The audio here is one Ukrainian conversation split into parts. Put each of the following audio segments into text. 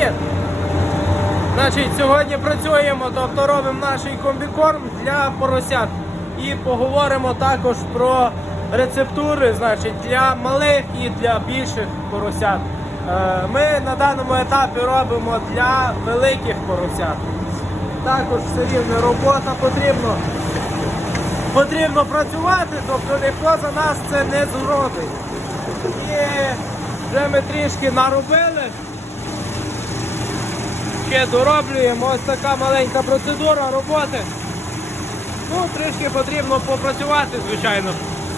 Привіт! Значить, сьогодні працюємо, тобто робимо наш комбікорм для поросят. І поговоримо також про рецептури, значить, для малих і для більших поросят. Е, Ми на даному етапі робимо для великих поросят. Також все рівно робота потрібно. Потрібно працювати, тобто ніхто за нас це не зробить. І вже ми трішки наробили. Ще дороблюємо ось така маленька процедура роботи. Ну, трішки потрібно попрацювати, звичайно.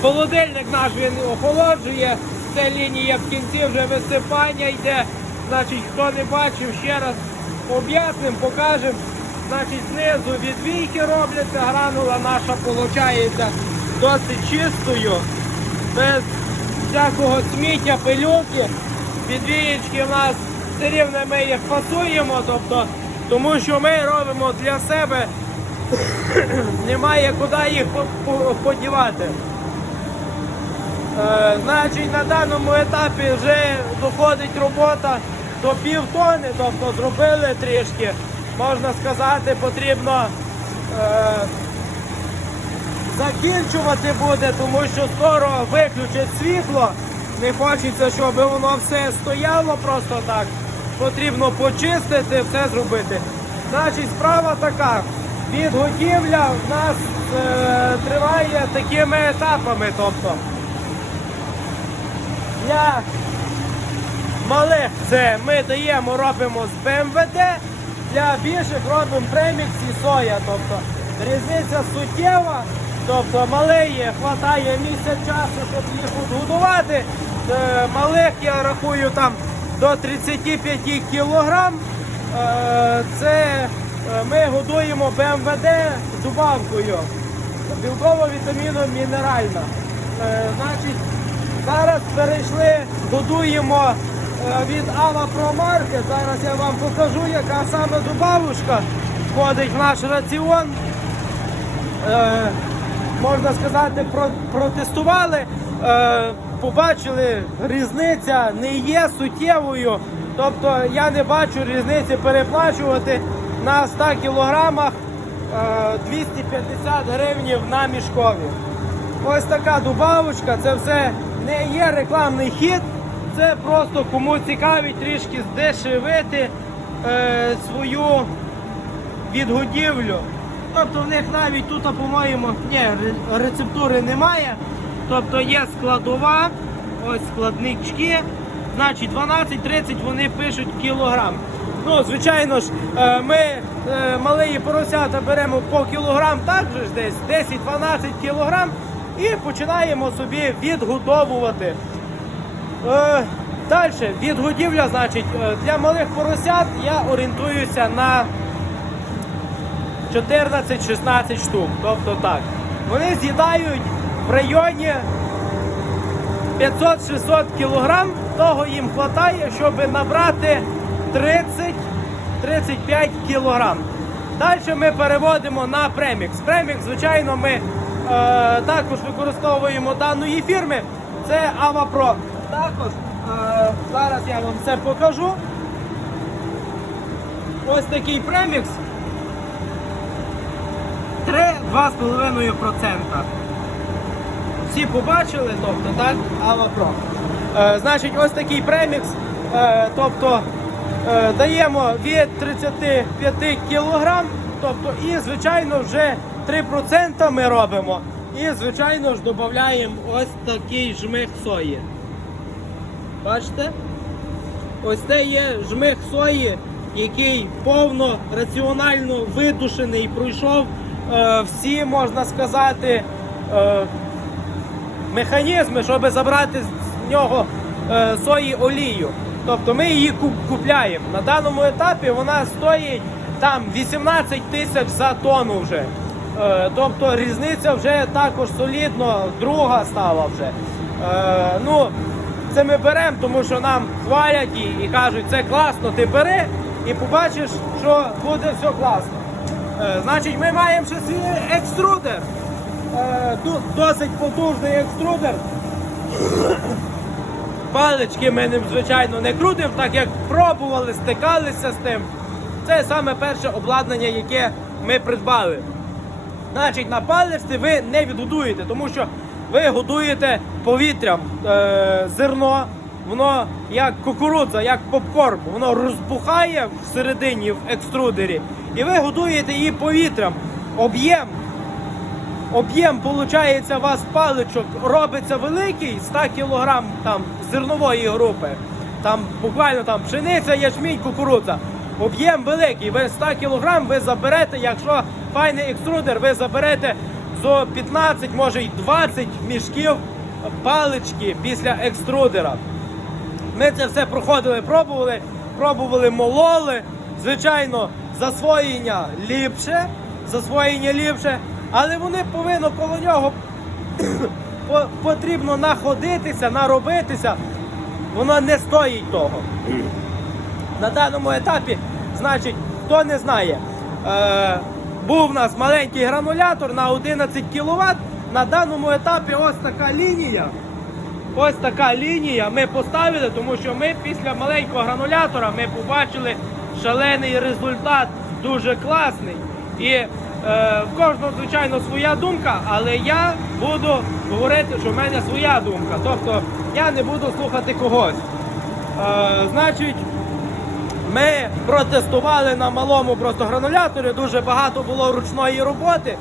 Холодильник наш він охолоджує, це лінія в кінці вже висипання йде. Значить, хто не бачив, ще раз об'яснимо, покажемо. Значить, знизу відвійки робляться, гранула наша виходить досить чистою, без всякого сміття, пилюки. Відвієчки в нас все рівно ми їх фасуємо, тобто, тому що ми робимо для себе, немає куди їх по- по- подівати. Е, значить, на даному етапі вже доходить робота до півтони, тобто зробили трішки. Можна сказати, потрібно е, закінчувати буде, тому що скоро виключать світло. Не хочеться, щоб воно все стояло просто так. Потрібно почистити, все зробити. Значить, справа така. Підготівля в нас е, триває такими етапами. Тобто для малих це ми даємо, робимо з БМВД, для більших робимо премікс і соя. Тобто різниця суттєва. Тобто малий хватає місяць часу, щоб їх годувати. Е, Малих я рахую там до 35 кілограм. Е, Це е, ми годуємо БМВД добавкою. Білково вітаміно мінеральна. Е, Значить, Зараз перейшли, годуємо від Ава Market. Зараз я вам покажу, яка саме добавочка входить в наш раціон. Можна сказати, протестували, побачили, різниця не є суттєвою. Тобто я не бачу різниці переплачувати на 100 кілограмах е, 250 гривнів на мішкові. Ось така добавочка, це все не є рекламний хід, це просто кому цікавить трішки здешевити е, свою відгодівлю. Тобто в них навіть тут, по-моєму, ні, рецептури немає. Тобто є складова, ось складнички. Значить 12-30 вони пишуть кілограм. Ну, звичайно ж, е, ми е, поросята беремо по кілограм, так же ж десь 10-12 кілограм і починаємо собі відгодовувати. Е, Далі, відгодівля, значить, для малих поросят я орієнтуюся на 14-16 штук. Тобто так. Вони з'їдають в районі 500-600 кілограм, того їм вистачає, щоб набрати 30-35 кілограм. Далі ми переводимо на премікс. Премікс, звичайно, ми е, також використовуємо даної фірми. Це Авапро. Також е, зараз я вам це покажу. Ось такий премікс. 3-2,5%. Всі побачили, тобто, так, Ава Про. Е, значить, ось такий премікс. Е, тобто е, даємо від 35 кг, тобто, і, звичайно, вже 3% ми робимо. І, звичайно ж, додаємо ось такий жмих сої. Бачите? Ось це є жмих сої, який повно раціонально видушений, пройшов е, всі, можна сказати, е, механізми, щоб забрати з нього е, сої олію. Тобто ми її куп- купляємо. На даному етапі вона стоїть там 18 тисяч за тонну вже. Е, тобто різниця вже також солідно, друга стала вже. Е, ну, це ми беремо, тому що нам хвалять і, і кажуть, це класно, ти бери і побачиш, що буде все класно. Е, значить, ми маємо ще свій екструдер. Е, досить потужний екструдер. Палички ми ним, звичайно, не крутимо, так як пробували, стикалися з тим. Це саме перше обладнання, яке ми придбали. Значить, на паличці ви не відгодуєте, тому що ви годуєте повітрям е, зерно, воно як кукурудза, як попкорн, воно розбухає всередині в екструдері, і ви годуєте її повітрям. Об'єм Об'єм, виходить, у вас паличок робиться великий, 100 кг там, зернової групи. Там буквально там пшениця, ячмінь, кукурудза. Об'єм великий. Ви 100 кг ви заберете, якщо файний екструдер, ви заберете зо 15, може й 20 мішків палички після екструдера. Ми це все проходили, пробували, пробували, мололи. Звичайно, засвоєння ліпше, засвоєння ліпше, але вони повинно коло нього потрібно находитися, наробитися. Воно не стоїть того. На даному етапі, значить, хто не знає, е, був у нас маленький гранулятор на 11 кВт. На даному етапі ось така лінія. Ось така лінія ми поставили, тому що ми після маленького гранулятора ми побачили шалений результат, дуже класний. І в кожного, звичайно, своя думка, але я буду говорити, що в мене своя думка. Тобто я не буду слухати когось. Е, значить, ми протестували на малому просто грануляторі, дуже багато було ручної роботи.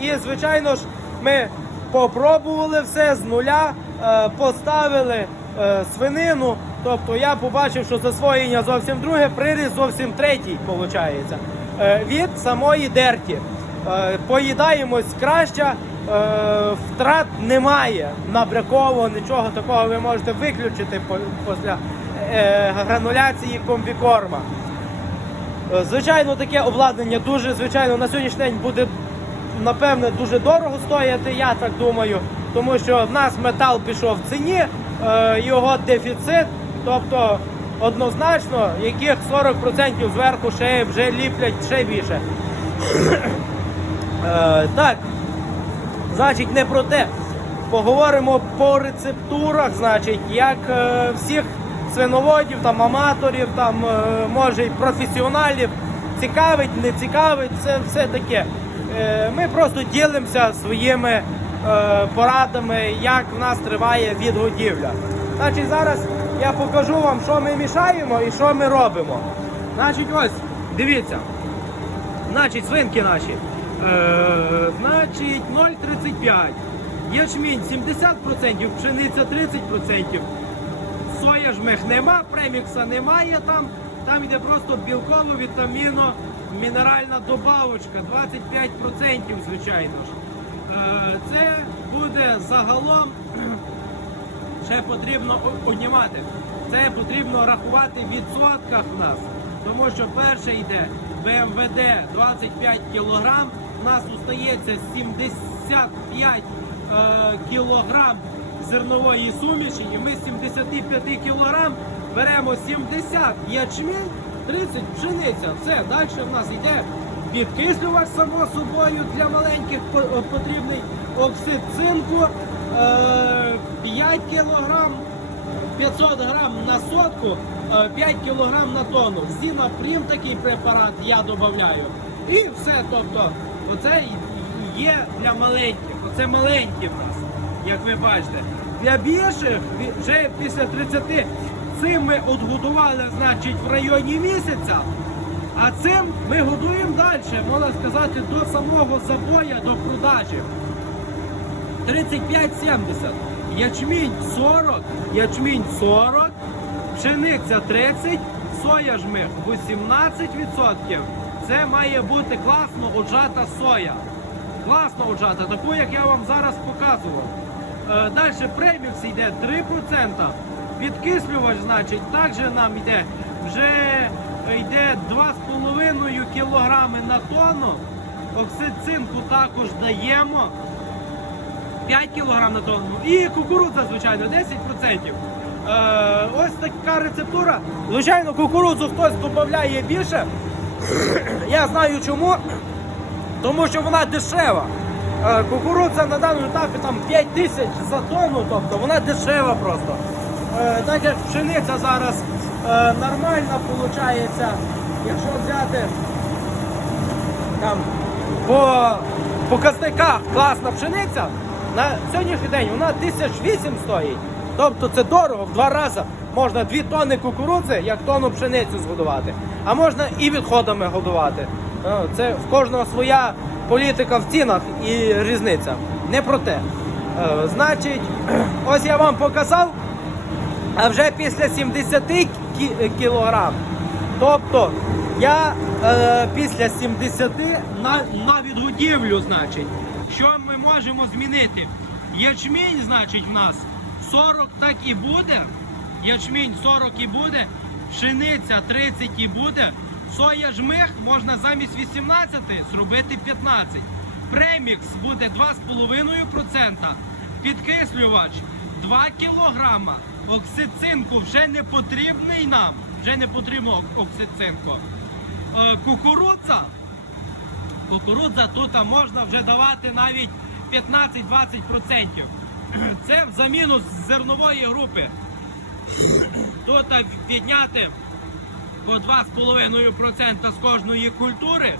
І, звичайно ж, ми попробували все з нуля, е, поставили е, свинину. Тобто я побачив, що засвоєння зовсім друге, приріз зовсім третій, виходить. Е, від самої дерті. Е, поїдаємось краще, е, втрат немає. Набрякового, нічого такого ви можете виключити після е, грануляції комбікорма. Звичайно, таке обладнання дуже, звичайно, на сьогоднішній день буде, напевне, дуже дорого стояти, я так думаю. Тому що в нас метал пішов в ціні, його дефіцит, тобто однозначно, яких 40% зверху ще вже ліплять ще більше. Е, так, Значить, не про те. Поговоримо по рецептурах, значить, як е, всіх свиноводів, там, аматорів, там, е, може й професіоналів, цікавить, не цікавить, це все таке. Е, ми просто ділимося своїми е, порадами, як в нас триває відгодівля. Значить, зараз я покажу вам, що ми мішаємо і що ми робимо. Значить, ось, дивіться. Значить, свинки наші. Е, значить, 0,35. Ячмінь 70%, пшениця 30%. Соя жмих нема, премікса немає там. Там йде просто білково, вітаміно, мінеральна добавочка, 25%, звичайно ж. Е, це буде загалом ще потрібно однімати. Це потрібно рахувати в відсотках в нас. Тому що перше йде БМВД 25 кг, у нас остається 75 е, кг зернової суміші, і ми з 75 кг беремо 70 ячмінь, 30 пшениця. Все, далі в нас йде підкислювач само собою для маленьких е, потрібний оксид цинку. е, 5 кг 500 грам на сотку, е, 5 кг на тонну. Зінапрім такий препарат я додаю. І все, тобто, оце є для маленьких. Оце маленькі в нас, як ви бачите. Для більших вже після 30 цим ми отгодували, значить, в районі місяця. А цим ми годуємо далі, можна сказати, до самого забоя, до продажі. 35-70, ячмінь 40, ячмінь 40, пшениця 30, соя жмих 18%. Це має бути класно оджата соя. Класно оджата, таку, як я вам зараз показував. Е, Далі премікс йде 3%. Підкислювач, значить, також нам йде вже йде 2,5 кг на тонну. Оксид цинку також даємо. 5 кг на тонну. І кукурудза, звичайно, 10%. Е, ось така рецептура. Звичайно, кукурудзу хтось додає більше. Я знаю чому. Тому що вона дешева. Е, кукурудза на даному етапі там 5 тисяч за тонну, тобто вона дешева просто. е, так як пшениця зараз е, нормальна виходить, якщо взяти там по показниках класна пшениця, на сьогоднішній день вона 1008 стоїть. Тобто це дорого в два рази. Можна 2 тонни кукурудзи, як тонну пшеницю згодувати. А можна і відходами годувати. Е, Це в кожного своя політика в цінах і різниця. Не про те. Е, Значить, ось я вам показав, а вже після 70 кілограм. Тобто я е, після 70 на, на відгодівлю, значить, що ми можемо змінити? Ячмінь, значить, в нас 40 так і буде. Ячмінь 40 і буде, пшениця 30 і буде. Соя жмих можна замість 18 зробити 15. Премікс буде 2,5%. Підкислювач 2 кілограма. Оксид цинку вже не потрібний нам. Вже не потрібно ок- оксид цинку. Е, Кукурудза. Кукурудза тут можна вже давати навіть 15-20%. Це в заміну зернової групи. Тут підняти по 2,5% з кожної культури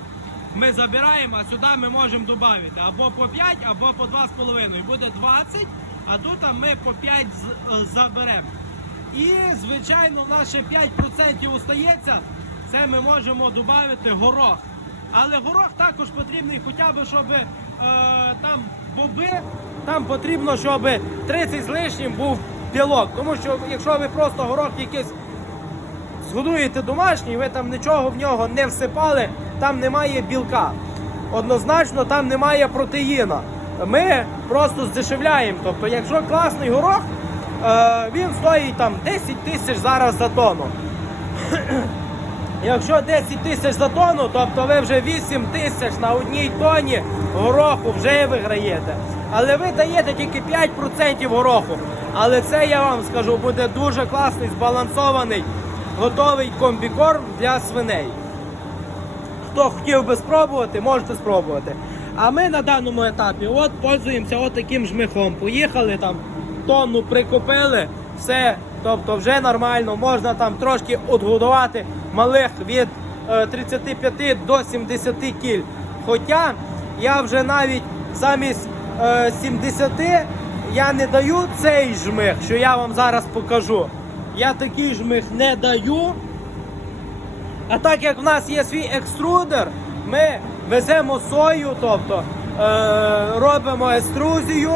ми забираємо, а сюди ми можемо додати або по 5, або по 2,5. Буде 20, а тут ми по 5 е, заберемо. І, звичайно, ще 5% остається. Це ми можемо додати горох. Але горох також потрібний хоча б, щоб е, там боби, там потрібно, щоб 30 з лишнім був білок. Тому що якщо ви просто горох якийсь згодуєте домашній, ви там нічого в нього не всипали, там немає білка. Однозначно там немає протеїна. Ми просто здешевляємо. Тобто, якщо класний горох, е, він стоїть там 10 тисяч зараз за тонну. Якщо 10 тисяч за тонну, тобто ви вже 8 тисяч на одній тоні гороху вже виграєте. Але ви даєте тільки 5% гороху. Але це я вам скажу, буде дуже класний, збалансований, готовий комбікорм для свиней. Хто хотів би спробувати, можете спробувати. А ми на даному етапі от пользуємося от таким жмихом. Поїхали там, тонну прикупили, все, тобто вже нормально, можна там трошки отгодувати малих від е, 35 до 70 кіль. Хоча я вже навіть замість е, 70 я не даю цей жмих, що я вам зараз покажу. Я такий жмих не даю. А так як в нас є свій екструдер, ми веземо сою, тобто е, робимо еструзію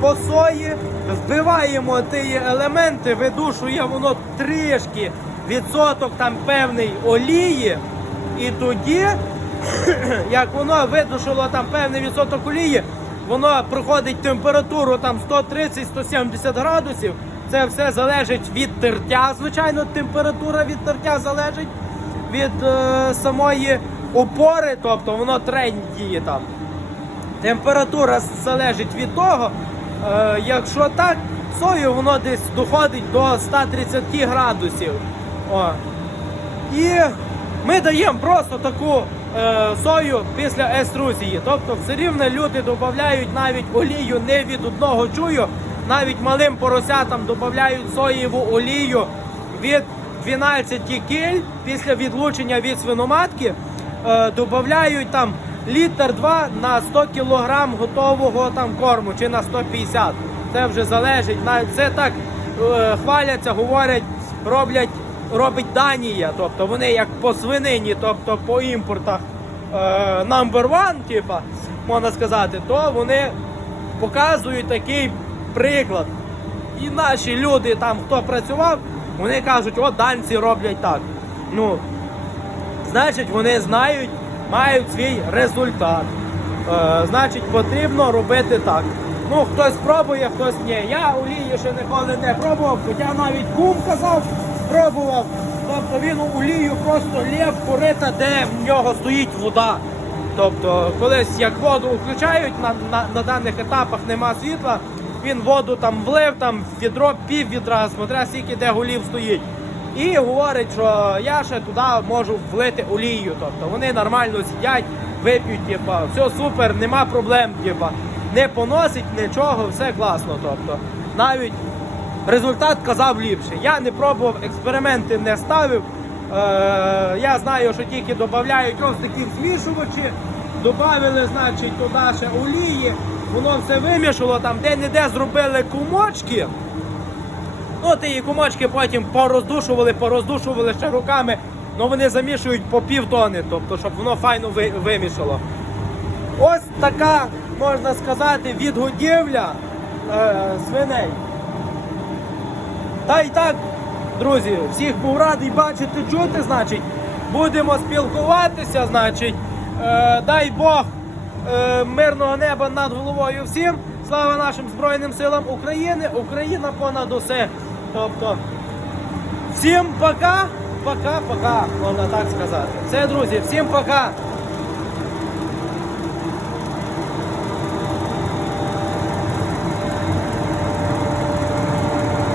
по сої, вбиваємо ті елементи, видушує воно трішки відсоток там певний олії, і тоді, як воно видушило там певний відсоток олії, воно проходить температуру там 130-170 градусів. Це все залежить від тертя. Звичайно, температура від тертя залежить від е, самої опори, тобто воно трень діє там. Температура залежить від того, е, якщо так, сою воно десь доходить до 130 градусів. О. І ми даємо просто таку сою після еструзії. Тобто все рівно люди додають навіть олію не від одного чую, навіть малим поросятам додають соєву олію від 12 кіль після відлучення від свиноматки. Е, додають там літр 2 на 100 кілограм готового там корму чи на 150. Це вже залежить. Це так е, хваляться, говорять, роблять, робить Данія. Тобто вони як по свинині, тобто по імпортах е, number one, типа, можна сказати, то вони показують такий приклад. І наші люди, там хто працював, вони кажуть, о, данці роблять так. Ну, значить, вони знають, мають свій результат. Е, значить, потрібно робити так. Ну, хтось пробує, хтось ні. Я олії ще ніколи не пробував, хоча навіть кум казав, пробував. Тобто він олію просто лєв корита, де в нього стоїть вода. Тобто, колись як воду включають, на, на, на даних етапах нема світла, він воду там влив, там відро, пів відра, смотря скільки де голів стоїть. І говорить, що я ще туди можу влити олію. Тобто вони нормально сидять, вип'ють, типа, все супер, нема проблем, типа, не поносить нічого, все класно. Тобто, навіть результат казав ліпше. Я не пробував, експерименти не ставив. Е, я знаю, що тільки додають ось такі змішувачі, додали, значить, туди ще олії, воно все вимішало, там де-не-де зробили кумочки. Ну, ті кумочки потім пороздушували, пороздушували ще руками, ну вони замішують по пів тони, тобто, щоб воно файно ви- вимішало. Ось така, можна сказати, відгодівля е, свиней. Та й так, друзі, всіх був радий бачити, чути, значить, будемо спілкуватися, значить, е, дай Бог е, мирного неба над головою всім. Слава нашим Збройним силам України, Україна понад усе. Тобто, всім пока, пока, пока, можна так сказати. Все, друзі, всім пока.